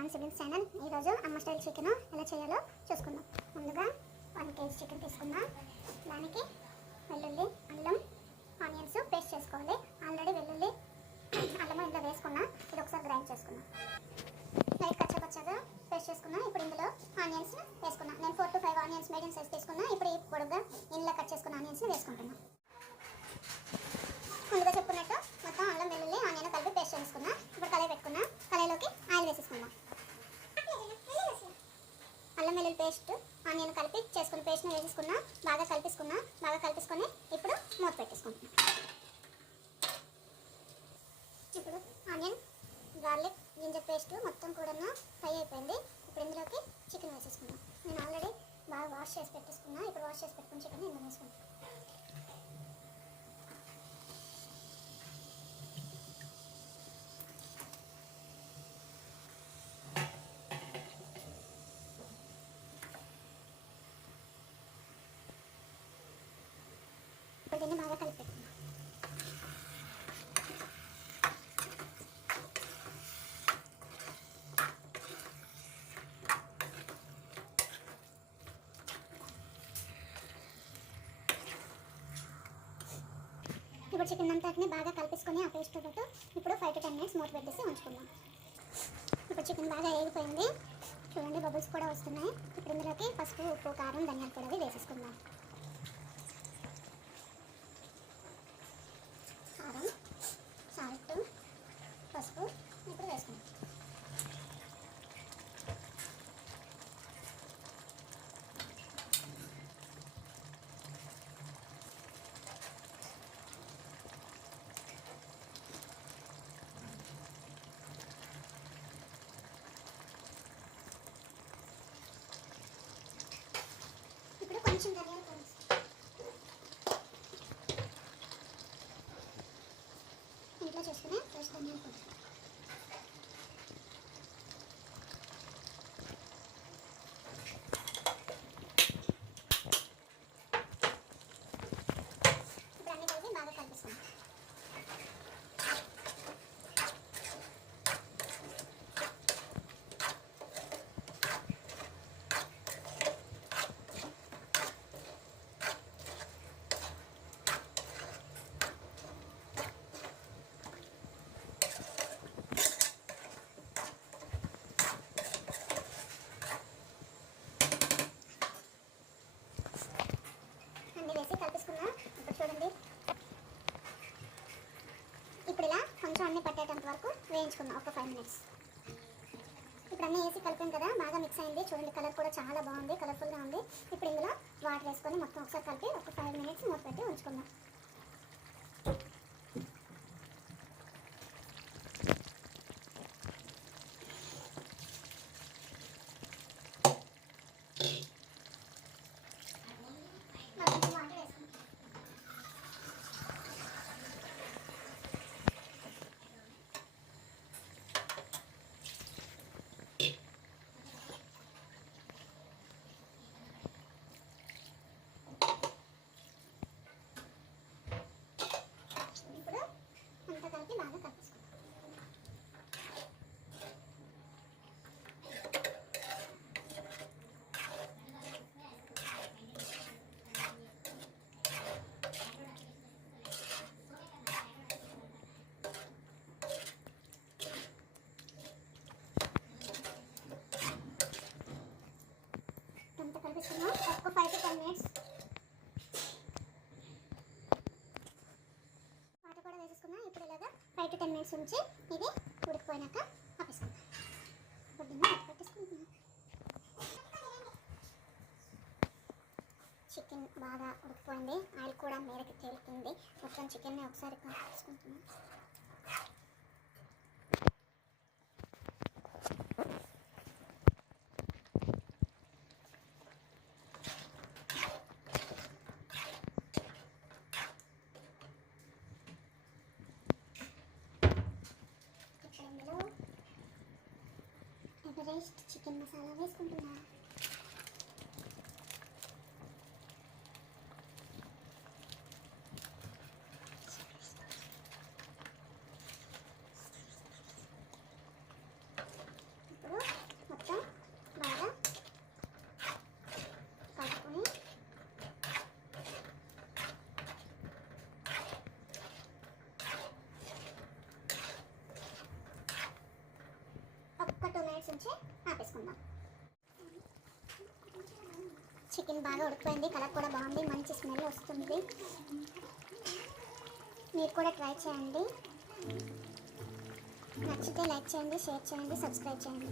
John siblings channel. ఈరోజు అమ్మ style chicken ఎలా చేయాలో చూసుకుందాం. ముందుగా 1 kg చికెన్ తీసుకుందాం. దానికి వెల్లుల్లి, అల్లం, ఆనియన్స్ పేస్ట్ చేసుకోవాలి. ఆల్రెడీ వెల్లుల్లి, అల్లం ఇందులో వేసుకున్నా. ఇది ఒకసారి గ్రైండ్ చేసుకున్నాం. లైట్ కచ్చపచ్చగా పేస్ట్ చేసుకున్నా. ఇప్పుడు ఇందులో ఆనియన్స్ వేసుకున్నా. నేను 4 to 5 ఆనియన్స్ మీడియం సైజ్ తీసుకున్నా. ఇప్పుడు ఈ పొడుగ్గా ఇందులో కట్ చేసుకున్న ఆనియన్స్ని వేసుకుంటున్నాను. ముందుగా చెప్పుకున్నట్టు మొత్తం అల్లం, వెల్లుల్లి, ఆనియన్ కలిపి పేస్ట్ చేసుకున్నా. ఇప్పుడు కళాయి పెట్టుకున్నా. కళాయిలోకి ఆయిల్ వేసేసుకుందాం. అల్లం వెల్లుల్లి పేస్ట్, ఆనియన్ కలిపి చేసుకున్న పేస్ట్ని వేసేసుకున్నా. బాగా కలిపేసుకొని ఇప్పుడు మూత పెట్టేసుకుంటున్నాం. ఇప్పుడు ఆనియన్, గార్లిక్, జింజర్ పేస్ట్ మొత్తం కూడా ఫ్రై అయిపోయింది. ఇప్పుడు ఇందులోకి చికెన్ వేసేసుకున్నాం. నేను ఆల్రెడీ బాగా వాష్ చేసి పెట్టేసుకున్నా. ఇప్పుడు వాష్ చేసి పెట్టుకున్న చికెన్ ఇందులో వేసుకుంటాను. దీన్ని బాగా కలిపెట్టుకున్నాం. ఇప్పుడు చికెన్ అంతాటిని బాగా కలిపేసుకొని ఆ పేస్ట్ తోటి ఇప్పుడు 5 to 10 minutes మూత పెట్టేసి ఉంచుకుందాం. ఇప్పుడు చికెన్ బాగా వేగిపోయింది. చూడండి, బబుల్స్ కూడా వస్తున్నాయి. ఇప్పుడు ఇందులోకి పసుపు, ఉప్పు, కారం, ధనియాల పొడి వేసేసుకుందాం. కారం, సాల్ట్, పసుపు ఇప్పుడు వేసుకుందాం. ఇప్పుడు కొంచెం ధనియాల పొడి, ఇంట్లో చేసుకునే ఫ్రెష్ ధనియాల పొడి. ఇప్పుడు అన్ని కలిపి బాగా కలిపిస్తాం. అన్నీ వేసి కలిపిసుకున్నా. ఇప్పుడు చూడండి, ఇప్పుడు ఇలా కొంచెం అన్నీ పట్టేటంత వరకు వేయించుకున్నాం ఒక 5 minutes. ఇప్పుడు అన్నీ వేసి కలిపాం కదా, బాగా మిక్స్ అయింది. చూడండి, కలర్ కూడా చాలా బాగుంది, కలర్ఫుల్గా ఉంది. ఇప్పుడు ఇందులో వాటర్ వేసుకొని మొత్తం ఒకసారి కలిపి ఒక 5 minutes మూత పెట్టి ఉంచుకుందాం. కలిపిస్తున్నాం ఒక 5 to 10 minutes. వాటర్ కూడా వేసేసుకున్నాం. ఇప్పుడు ఇలాగా 5 to 10 minutes ఉంచి ఇది ఉడికిపోయినాక ఆపేసుకుందాం. పొద్దున్న పెట్టేసుకుంటున్నాం. చికెన్ బాగా ఉడికిపోయింది. ఆయిల్ కూడా మీదకి తేలుతుంది. మొత్తం చికెన్ని ఒకసారి కలిపేసుకుంటున్నాం. ఎవరెస్ట్ చికెన్ మసాలా వేసుకుంటున్నా. ఇప్పుడు మినిట్స్ ఉంచి ఆపేసుకుందాం. చికెన్ బాగా ఉడికిపోయింది, కలర్ కూడా బాగుంది, మంచి స్మెల్ వస్తుంది. మీరు కూడా ట్రై చేయండి. నచ్చితే లైక్ చేయండి, షేర్ చేయండి, సబ్స్క్రైబ్ చేయండి.